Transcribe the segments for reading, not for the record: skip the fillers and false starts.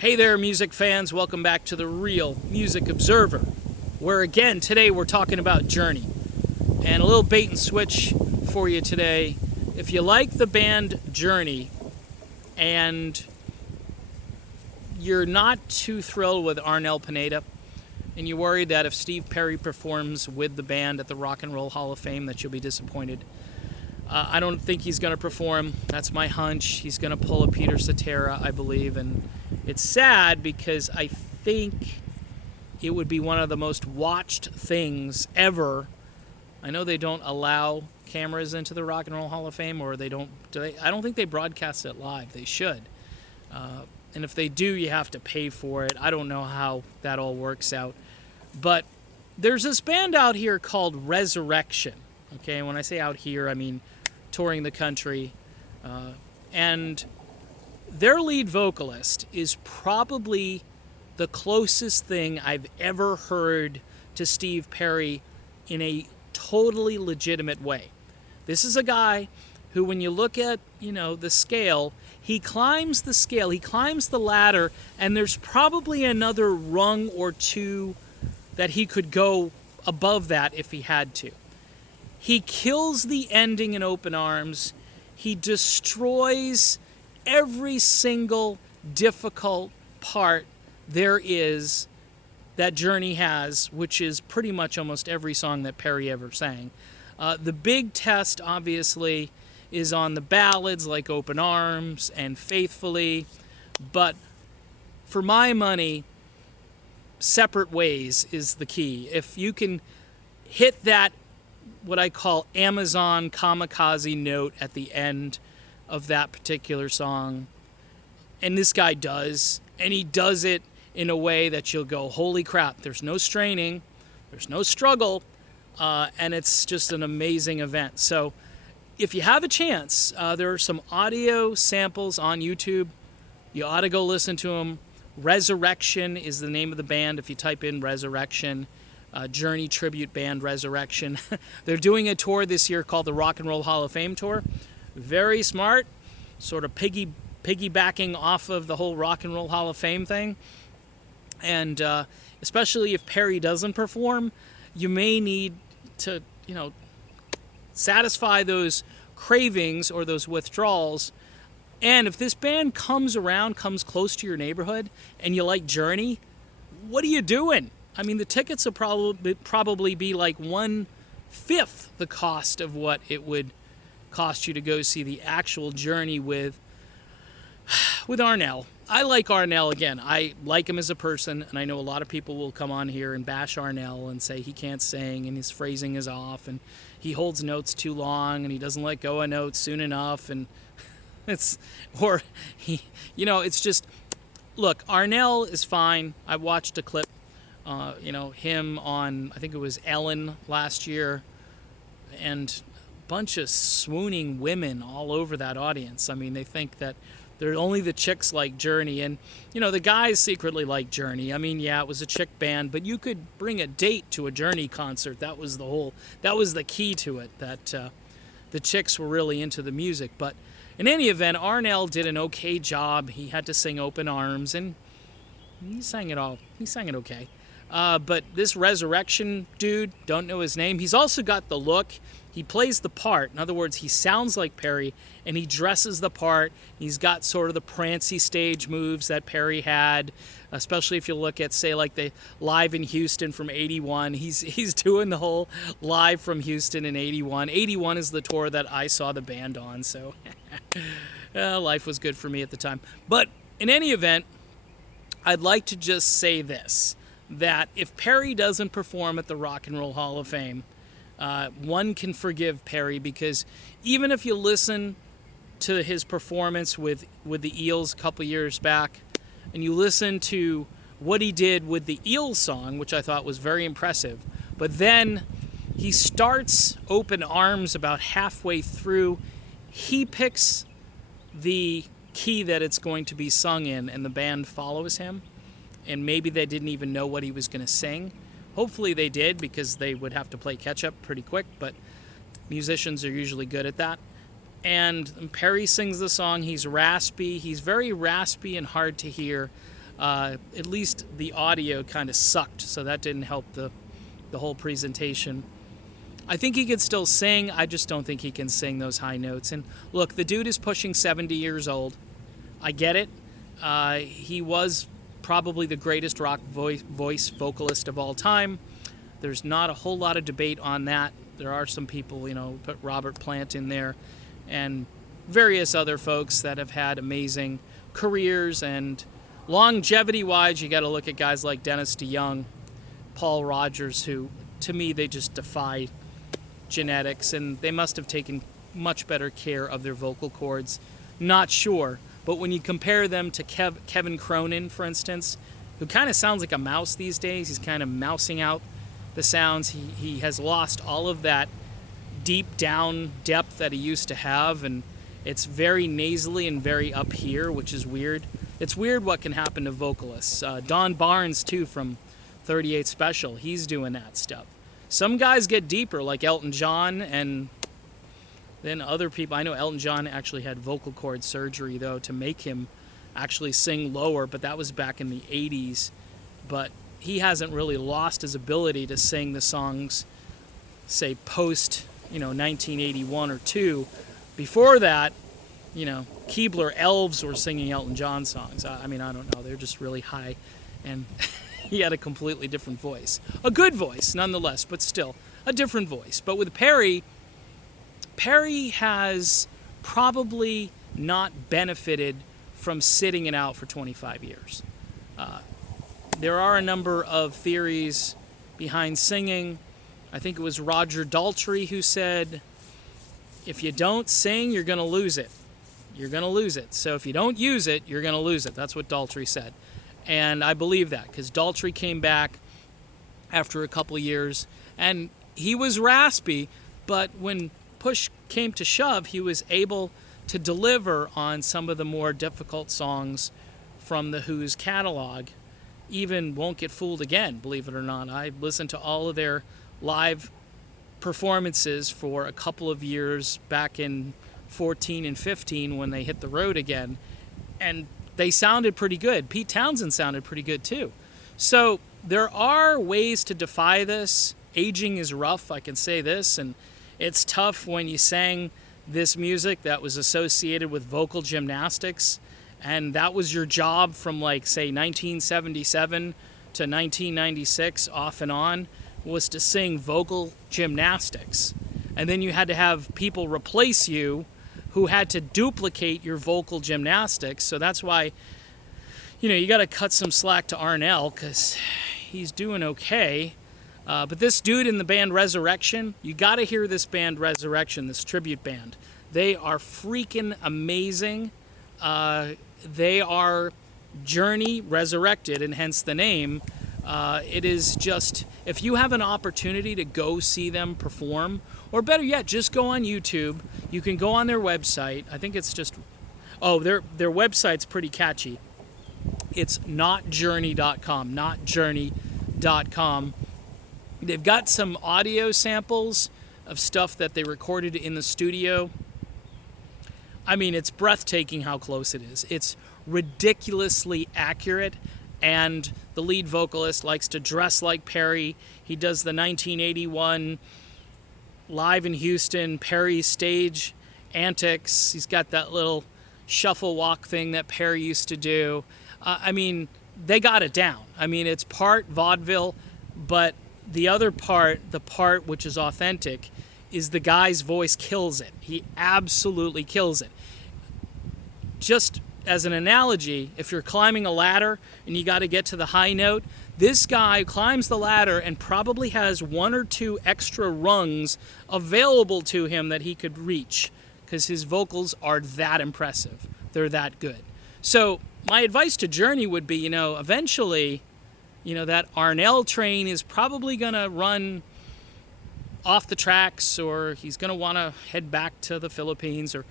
Hey there, music fans. Welcome back to the Real Music Observer, where again, today we're talking about Journey. And a little bait and switch for you today. If you like the band Journey and you're not too thrilled with Arnel Pineda, and you're worried that if Steve Perry performs with the band at the Rock and Roll Hall of Fame that you'll be disappointed, I don't think he's going to perform. That's my hunch. He's going to pull a Peter Cetera, I believe, and it's sad because I think it would be one of the most watched things ever. I know they don't allow cameras into the Rock and Roll Hall of Fame, or they don't. I don't think they broadcast it live. They should. And if they do, you have to pay for it. I don't know how that all works out. But there's this band out here called Resurrection. Okay, and when I say out here, I mean touring the country. And their lead vocalist is probably the closest thing I've ever heard to Steve Perry in a totally legitimate way. This is a guy who, when you look at, the scale, he climbs the scale, he climbs the ladder, and there's probably another rung or two that he could go above that if he had to. He kills the ending in Open Arms. He destroys every single difficult part there is that Journey has, which is pretty much almost every song that Perry ever sang. The big test, obviously, is on the ballads like Open Arms and Faithfully. But for my money, Separate Ways is the key. If you can hit that, what I call Amazon kamikaze note at the end of that particular song, and this guy does, and he does it in a way that you'll go, holy crap, there's no straining, there's no struggle, and it's just an amazing event. So if you have a chance, there are some audio samples on YouTube. You ought to go listen to them. Resurrection is the name of the band if you type in Resurrection. Journey tribute band Resurrection. They're doing a tour this year called the Rock and Roll Hall of Fame Tour. Very smart, sort of piggybacking off of the whole Rock and Roll Hall of Fame thing. And especially if Perry doesn't perform, you may need to, satisfy those cravings or those withdrawals. And if this band comes close to your neighborhood, and you like Journey, what are you doing? I mean, the tickets will probably be like 1/5 the cost of what it would cost you to go see the actual Journey with Arnel. I like Arnel again. I like him as a person, and I know a lot of people will come on here and bash Arnel and say he can't sing and his phrasing is off and he holds notes too long and he doesn't let go of notes soon enough, and it's just, look, Arnel is fine. I watched a clip. Him on, I think it was Ellen last year, and a bunch of swooning women all over that audience. I mean, they think that they're only the chicks like Journey, and, the guys secretly like Journey. I mean, yeah, it was a chick band, but you could bring a date to a Journey concert. That was the key to it, that the chicks were really into the music. But in any event, Arnel did an okay job. He had to sing Open Arms, and he sang it okay. But this Resurrection dude, don't know his name. He's also got the look. He plays the part. In other words, he sounds like Perry, and he dresses the part. He's got sort of the prancy stage moves that Perry had, especially if you look at, say, like the Live in Houston from 81. He's doing the whole Live from Houston in 81. 81 is the tour that I saw the band on, so life was good for me at the time. But in any event, I'd like to just say this, that if Perry doesn't perform at the Rock and Roll Hall of Fame, one can forgive Perry, because even if you listen to his performance with the Eels a couple years back, and you listen to what he did with the Eels song, which I thought was very impressive, but then he starts Open Arms about halfway through, he picks the key that it's going to be sung in, and the band follows him. And maybe they didn't even know what he was going to sing. Hopefully they did, because they would have to play catch-up pretty quick, but musicians are usually good at that. And Perry sings the song. He's raspy. He's very raspy and hard to hear. At least the audio kind of sucked, so that didn't help the whole presentation. I think he could still sing. I just don't think he can sing those high notes. And look, the dude is pushing 70 years old. I get it. He was probably the greatest rock voice vocalist of all time. There's not a whole lot of debate on that. There are some people, put Robert Plant in there and various other folks that have had amazing careers. And longevity-wise, you got to look at guys like Dennis DeYoung, Paul Rodgers, who, to me, they just defy genetics, and they must have taken much better care of their vocal cords. Not sure. But when you compare them to Kevin Cronin, for instance, who kind of sounds like a mouse these days, he's kind of mousing out the sounds. He has lost all of that deep down depth that he used to have, and it's very nasally and very up here, which is weird. It's weird what can happen to vocalists. Don Barnes, too, from 38 Special, he's doing that stuff. Some guys get deeper, like Elton John, and then other people. I know Elton John actually had vocal cord surgery, though, to make him actually sing lower, but that was back in the 80s. But he hasn't really lost his ability to sing the songs, say, post, 1981 or 2. Before that, Keebler elves were singing Elton John songs. I don't know. They're just really high, and he had a completely different voice. A good voice, nonetheless, but still a different voice. But with Perry has probably not benefited from sitting it out for 25 years. There are a number of theories behind singing. I think it was Roger Daltrey who said, if you don't sing, you're going to lose it. You're going to lose it. So if you don't use it, you're going to lose it. That's what Daltrey said. And I believe that, because Daltrey came back after a couple of years, and he was raspy, but when push came to shove, he was able to deliver on some of the more difficult songs from the Who's catalog. Even Won't Get Fooled Again, believe it or not. I listened to all of their live performances for a couple of years back in 14 and 15 when they hit the road again, and they sounded pretty good. Pete Townsend sounded pretty good too. So there are ways to defy this. Aging is rough, I can say this, and it's tough when you sang this music that was associated with vocal gymnastics, and that was your job from, say, 1977 to 1996 off and on, was to sing vocal gymnastics. And then you had to have people replace you who had to duplicate your vocal gymnastics. So that's why, you got to cut some slack to Arnell, because he's doing okay. But this dude in the band Resurrection, you got to hear this band Resurrection, this tribute band. They are freaking amazing. They are Journey resurrected, and hence the name. It is just, if you have an opportunity to go see them perform, or better yet, just go on YouTube. You can go on their website. I think it's just, their website's pretty catchy. It's notjourney.com, notjourney.com. They've got some audio samples of stuff that they recorded in the studio. I mean, it's breathtaking how close it is. It's ridiculously accurate, and the lead vocalist likes to dress like Perry. He does the 1981 live in Houston Perry stage antics. He's got that little shuffle walk thing that Perry used to do. They got it down. It's part vaudeville, but the other part, the part which is authentic, is the guy's voice kills it. He absolutely kills it. Just as an analogy, if you're climbing a ladder and you got to get to the high note, this guy climbs the ladder and probably has 1 or 2 extra rungs available to him that he could reach, because his vocals are that impressive. They're that good. So my advice to Journey would be, eventually, that Arnell train is probably going to run off the tracks, or he's going to want to head back to the Philippines or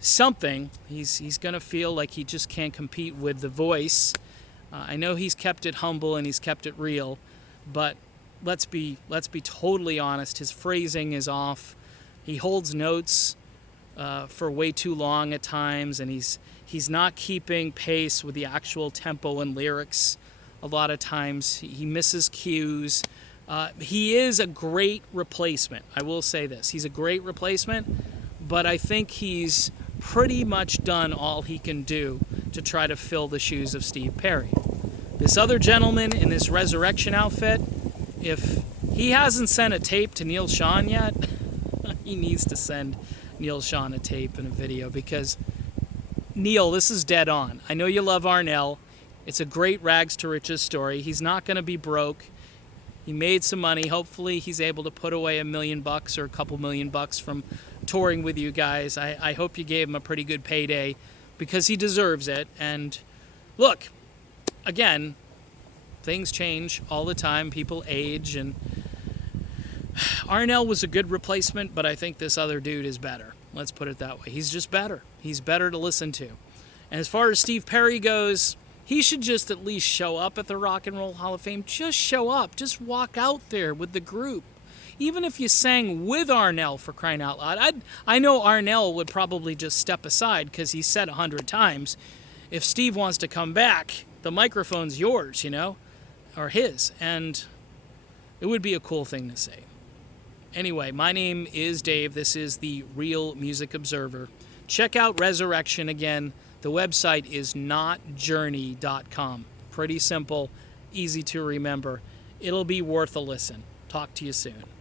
something. He's going to feel like he just can't compete with the voice. I know he's kept it humble and he's kept it real, but let's be totally honest. His phrasing is off. He holds notes for way too long at times, and he's not keeping pace with the actual tempo and lyrics. A lot of times he misses cues. He is a great replacement. I will say this. He's a great replacement, but I think he's pretty much done all he can do to try to fill the shoes of Steve Perry. This other gentleman in this Resurrection outfit, if he hasn't sent a tape to Neal Schon yet, he needs to send Neal Schon a tape and a video, because Neal, this is dead on. I know you love Arnel. It's a great rags to riches story. He's not going to be broke. He made some money. Hopefully he's able to put away $1 million or a couple $1 million from touring with you guys. I hope you gave him a pretty good payday, because he deserves it. And look, again, things change all the time. People age, and Arnel was a good replacement, but I think this other dude is better. Let's put it that way. He's just better. He's better to listen to. And as far as Steve Perry goes, he should just at least show up at the Rock and Roll Hall of Fame. Just show up. Just walk out there with the group. Even if you sang with Arnel, for crying out loud. I know Arnel would probably just step aside, because he said 100 times, if Steve wants to come back, the microphone's yours, or his. And it would be a cool thing to say. Anyway, my name is Dave. This is the Real Music Observer. Check out Resurrection again. The website is notjourney.com. Pretty simple, easy to remember. It'll be worth a listen. Talk to you soon.